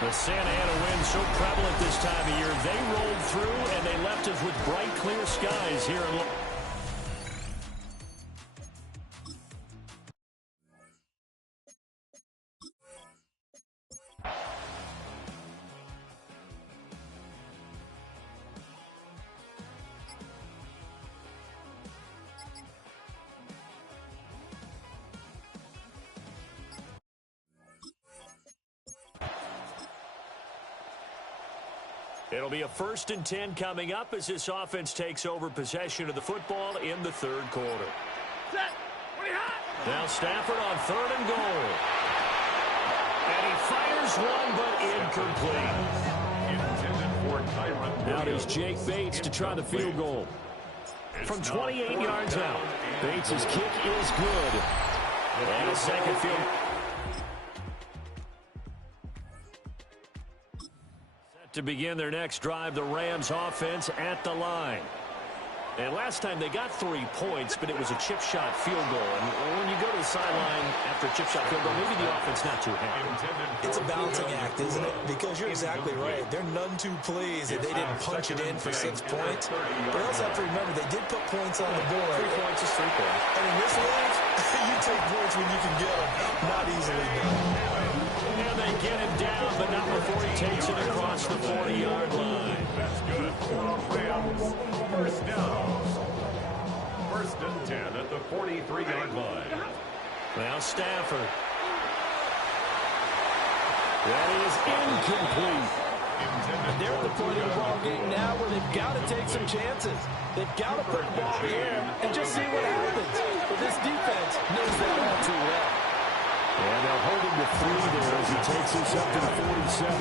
The Santa Ana wind so prevalent this time of year. They rolled through, and they left us with bright, clear skies here in It'll be a 1st and 10 coming up as this offense takes over possession of the football in the 3rd quarter. Now Stafford on 3rd and goal. And he fires one, but incomplete. Now it is Jake Bates to try the field goal. From 28 yards out, Bates' kick is good. And a second field. To begin their next drive, the Rams offense at the line. And last time they got 3 points, but it was a chip shot field goal. And when you go to the sideline after a chip shot field goal, maybe the offense not too happy. It's a balancing act, isn't it? Because you're exactly right. They're none too pleased that they didn't punch it in for 6 points. But also have to remember, they did put points on the board. 3 points is 3 points. And in this league, you take points when you can get them. Not easily done. And they get him down, but not before he takes it across the 40-yard line. That's good for the Rams. 1st down. 1st and 10 at the 43-yard line. Now Stafford. That is incomplete. They're at the point of the ball game now where they've got to take some chances. They've got to put the ball in the air and just see what happens. But this defense knows that all too well. And they'll hold him to 3 there as he takes this up to the 47.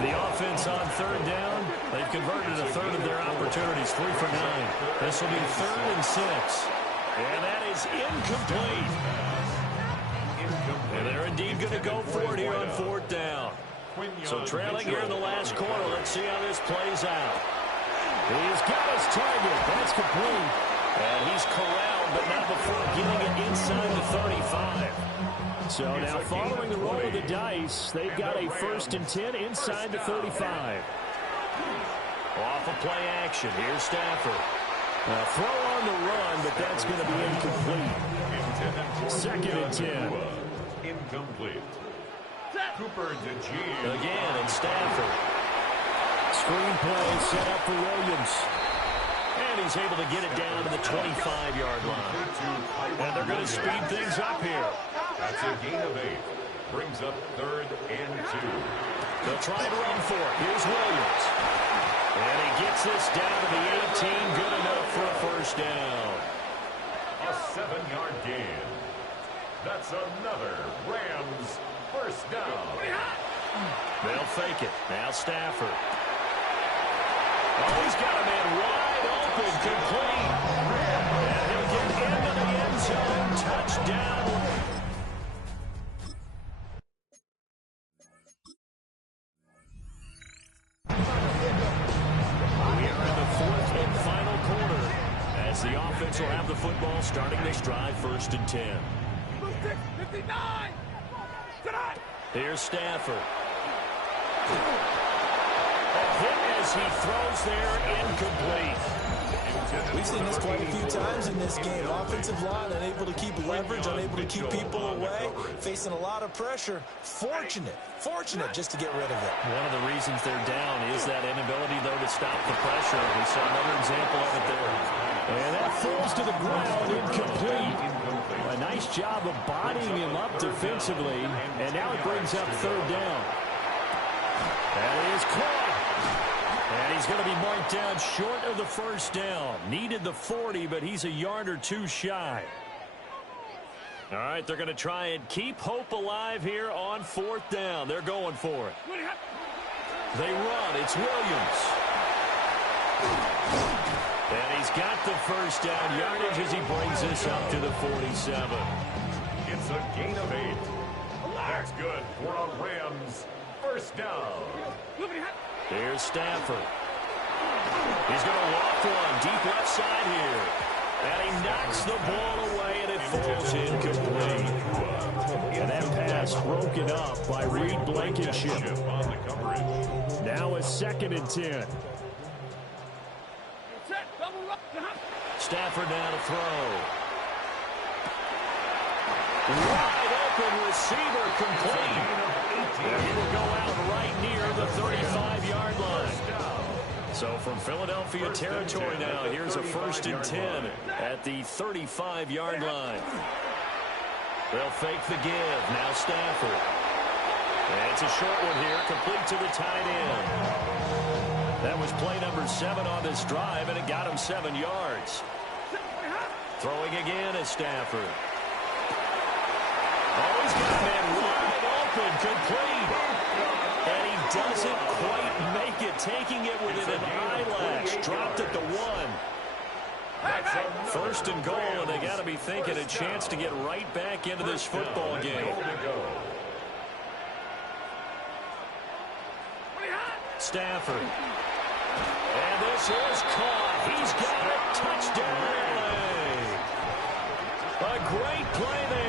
The offense on 3rd down. They've converted a 1/3 of their opportunities, 3 for 9. This will be 3rd and 6. And that is incomplete. And they're indeed going to go for it here on 4th down. So trailing here in the last quarter. Let's see how this plays out. He's got his target. That's complete. And he's corralled, but not before getting it inside the 35. So now following the roll of the dice, they've got a 1st and 10 inside the 35. Off of play action. Here's Stafford. Throw on the run, but that's going to be incomplete. 2nd and 10. Incomplete. Cooper DeJean. Again, and Stafford. Screen play set up for Williams. And he's able to get it down to the 25-yard line. And they're going to speed things up here. That's a gain of 8. Brings up 3rd and 2. They'll try and run for it. Here's Williams. And he gets this down to the 18. Good enough for a 1st down. A 7-yard gain. That's another Rams 1st down. They'll fake it. Now Stafford. Oh, he's got a man wide open, complete. And he'll get into the end zone. Touchdown. We are in the 4th and final quarter as the offense will have the football starting this drive 1st and 10. 59! Here's Stafford. Hit as he throws there, incomplete. We've seen this quite a few times in this game. Offensive line unable to keep leverage, unable to keep people away, facing a lot of pressure. Fortunate just to get rid of it. One of the reasons they're down is that inability, though, to stop the pressure. We saw another example of it there. And that falls to the ground, incomplete. A nice job of bodying him up defensively, and now it brings up 3rd down. That is caught. And he's going to be marked down short of the 1st down. Needed the 40, but he's a yard or 2 shy. All right, they're going to try and keep hope alive here on 4th down. They're going for it. They run. It's Williams. And he's got the 1st down yardage as he brings this up to the 47. It's a gain of 8. That's good for a Rams 1st down. Here's Stafford. He's going to walk one deep left side here. And he knocks the ball away, and it falls incomplete. And that pass broken up by Reed Blankenship. Now a 2nd and 10. Stafford now to throw. Wide open receiver complete. And he will go out right near the 35-yard line. So from Philadelphia territory now, here's a 1st and 10 at the 35-yard line. They'll fake the give. Now Stafford. And it's a short one here, complete to the tight end. That was play number 7 on this drive, and it got him 7 yards. Throwing again is Stafford. Oh, he's got a man wide open, complete. And he doesn't quite make it, taking it within an eyelash. Dropped it to 1. 1st and goal, and they got to be thinking a chance to get right back into this football game. Stafford. And this is caught. He's got it. Touchdown, LA. A great play there.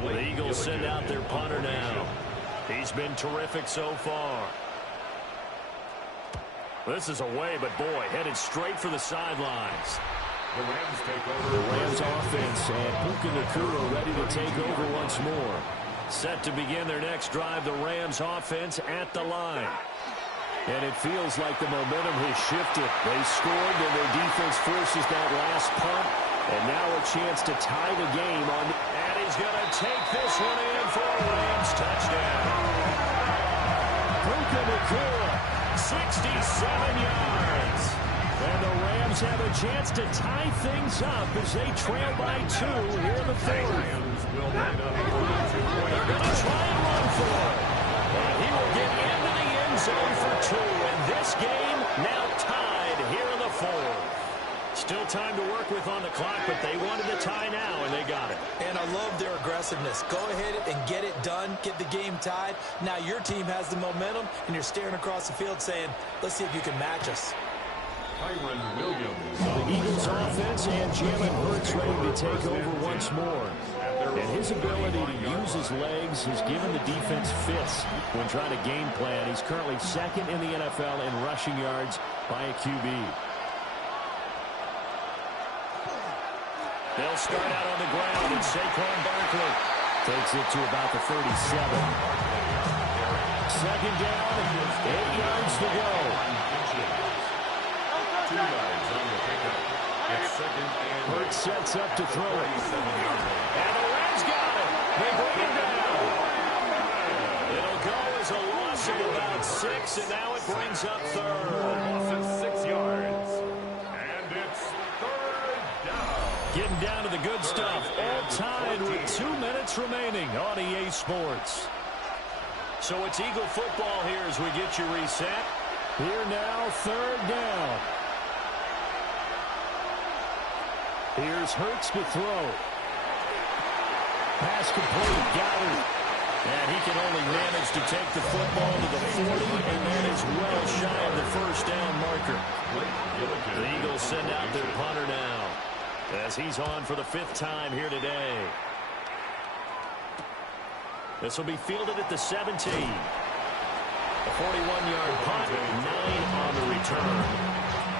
The Eagles send out their punter now. He's been terrific so far. This is away, but boy, headed straight for the sidelines. The Rams take over. The Rams offense and Puka Nacua ready to take over once more. Set to begin their next drive, the Rams offense at the line. And it feels like the momentum has shifted. They scored, and their defense forces that last punt. And now a chance to tie the game on. And he's going to take this one in for a Rams touchdown. Puka Nacua, 67 yards. And the Rams have a chance to tie things up as they trail by 2 here in the 4th. They're going to try and run for it. And he will get into the end zone for 2. And this game now tied here in the 4th. Still time to work with on the clock, but they wanted the tie now, and they got it. And I love their aggressiveness. Go ahead and get it done, get the game tied. Now your team has the momentum, and you're staring across the field saying, let's see if you can match us. The Eagles offense and Jalen Hurts ready to take over once more. And his ability to use his legs has given the defense fits when trying to game plan. He's currently 2nd in the NFL in rushing yards by a QB. They'll start out on the ground, and Saquon Barkley takes it to about the 37. 2nd down, 8 yards to go. 2 yards on the pickup. It's 2nd and Hurts sets up to throw it. And the Rams got it. They bring it down. It'll go as a loss of about 6, and now it brings up 3rd. loss of 6 yards. And it's 3rd down. Getting down to the good stuff. All tied with 2 minutes remaining on EA Sports. So it's Eagle football here as we get you reset. Here now, 3rd down. Here's Hurts to throw. Pass complete. Goddard. And he can only manage to take the football to the 40, and that is well shy of the 1st down marker. The Eagles send out their punter now, as he's on for the 5th time here today. This will be fielded at the 17. A 41-yard punt, 9 on the return.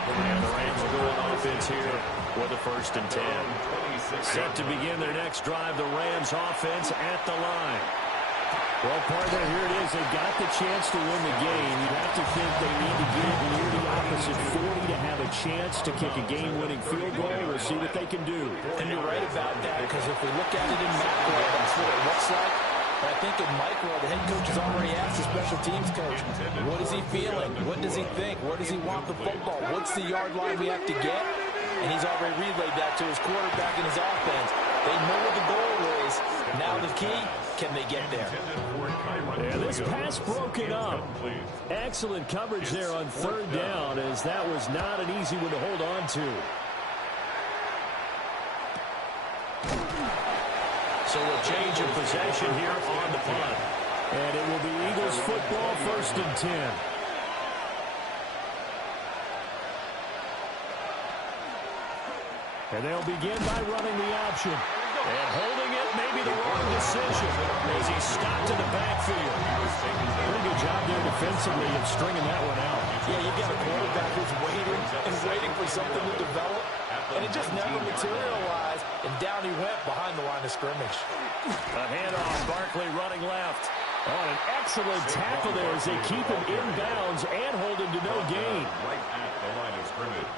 And the Rams will go on offense here with a 1st and 10. Set to begin their next drive, the Rams offense at the line. Well, partner, here it is. They got the chance to win the game. You'd have to think they need to get it near the opposite 40 to have a chance to kick a game-winning field goal. We'll see what they can do. And you're right about that, because if we look at it in macro, that's what it looks like. But I think in micro, the head coach has already asked the special teams coach, what is he feeling? What does he think? Where does he want the football? What's the yard line we have to get? And he's already relayed that to his quarterback and his offense. They know what the goal is. Now the key, can they get there? And this pass broken up. Excellent coverage there on 3rd down, as that was not an easy one to hold on to. So a change of possession here on the punt. And it will be Eagles football, 1st and 10. And they'll begin by running the option. And holding it may be the wrong decision as he's stopped in the backfield. Pretty good job there defensively of stringing that one out. Yeah, you've got a quarterback who's waiting and waiting for something to develop, and it just never materialized, and down he went behind the line of scrimmage. A handoff, Barkley running left. Oh, an excellent tackle there as they keep him inbounds and hold him to no gain. Right at the line of scrimmage.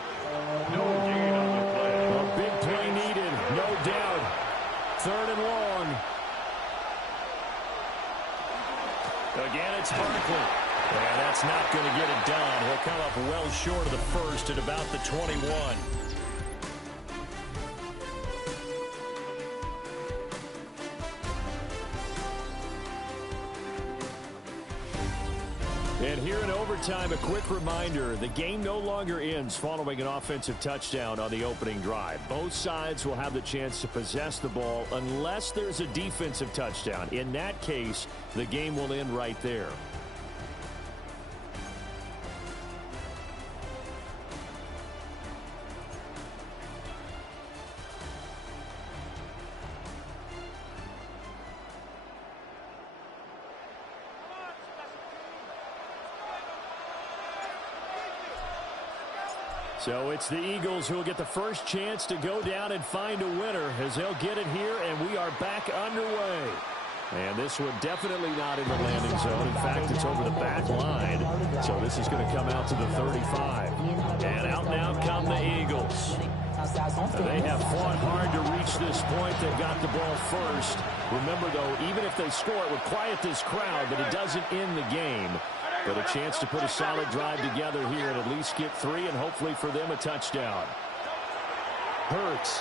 No gain on the play. A big play needed, no doubt. 3rd and long. Again, it's Barkley. Yeah, that's not going to get it done. He'll come up well short of the first at about the 21. And here in overtime, a quick reminder, the game no longer ends following an offensive touchdown on the opening drive. Both sides will have the chance to possess the ball unless there's a defensive touchdown. In that case, the game will end right there. So it's the Eagles who will get the first chance to go down and find a winner as they'll get it here, and we are back underway. And this one definitely not in the landing zone. In fact, it's over the back line. So this is going to come out to the 35. And out now come the Eagles. They have fought hard to reach this point. They've got the ball first. Remember, though, even if they score, it would quiet this crowd, but it doesn't end the game. But a chance to put a solid drive together here and at least get 3 and hopefully for them a touchdown. Hurts.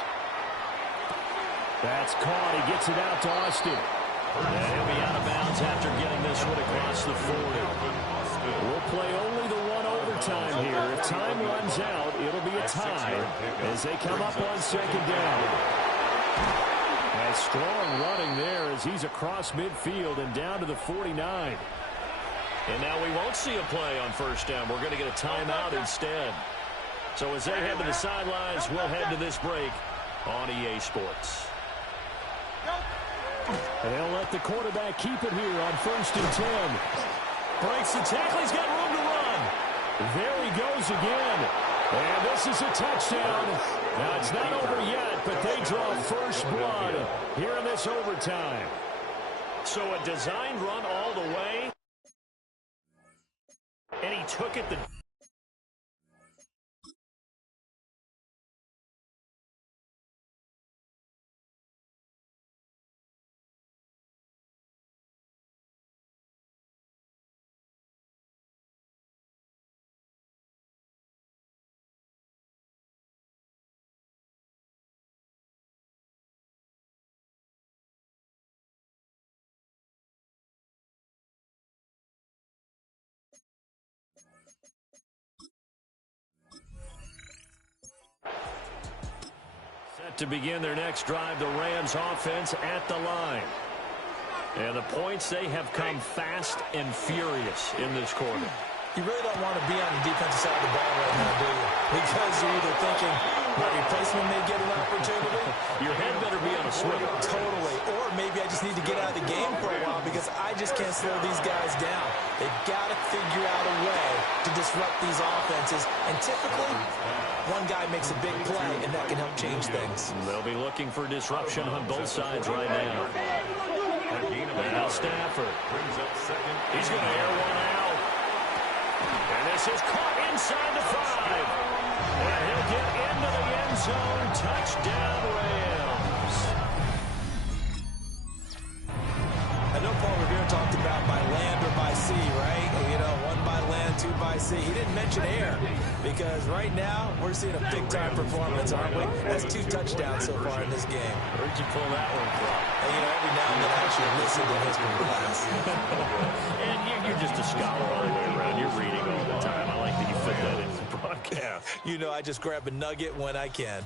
That's caught. He gets it out to Austin. And he'll be out of bounds after getting this one across the 40. We'll play only the one overtime here. If time runs out, it'll be a tie as they come up on 2nd down. A strong running there as he's across midfield and down to the 49. And now we won't see a play on 1st down. We're going to get a timeout instead. So as they head to the sidelines, we'll head to this break on EA Sports. They'll let the quarterback keep it here on 1st and 10. Breaks the tackle. He's got room to run. There he goes again. And this is a touchdown. Now, it's not over yet, but they draw first blood here in this overtime. So a designed run all the way. And he took it the... to begin their next drive, the Rams offense at the line. And the points, they have come fast and furious in this quarter. You really don't want to be on the defensive side of the ball right now, do you? Because you're either thinking my replacement may get an opportunity. Your head better be on a swivel. Totally. Or maybe I just need to get out of the game for a while because I just can't slow these guys down. They've got to figure out a way to disrupt these offenses. And typically, one guy makes a big play, and that can help change things. They'll be looking for disruption on both sides right now. Now Stafford. He's going to air one out. And this is caught inside the 5. And he'll get into the end zone. Touchdown, Rams. I know Paul Revere talked about by land or by sea, right? You know, 1 by land, 2 by sea. He didn't mention air because right now we're seeing a big-time performance, aren't we? That's 2 touchdowns so far in this game. Where'd you pull that one from? And, you know, every now and then I actually listen to history class. And you're just a scholar all the way around. You're reading all the time. I like that you fit that in the broadcast. You know, I just grab a nugget when I can.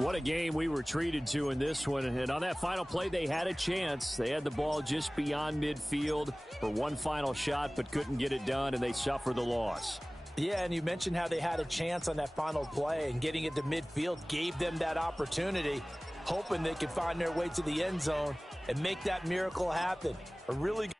What a game we were treated to in this one. And on that final play, they had a chance. They had the ball just beyond midfield for one final shot, but couldn't get it done, and they suffer the loss. Yeah, and you mentioned how they had a chance on that final play, and getting it to midfield gave them that opportunity, hoping they could find their way to the end zone and make that miracle happen. A really good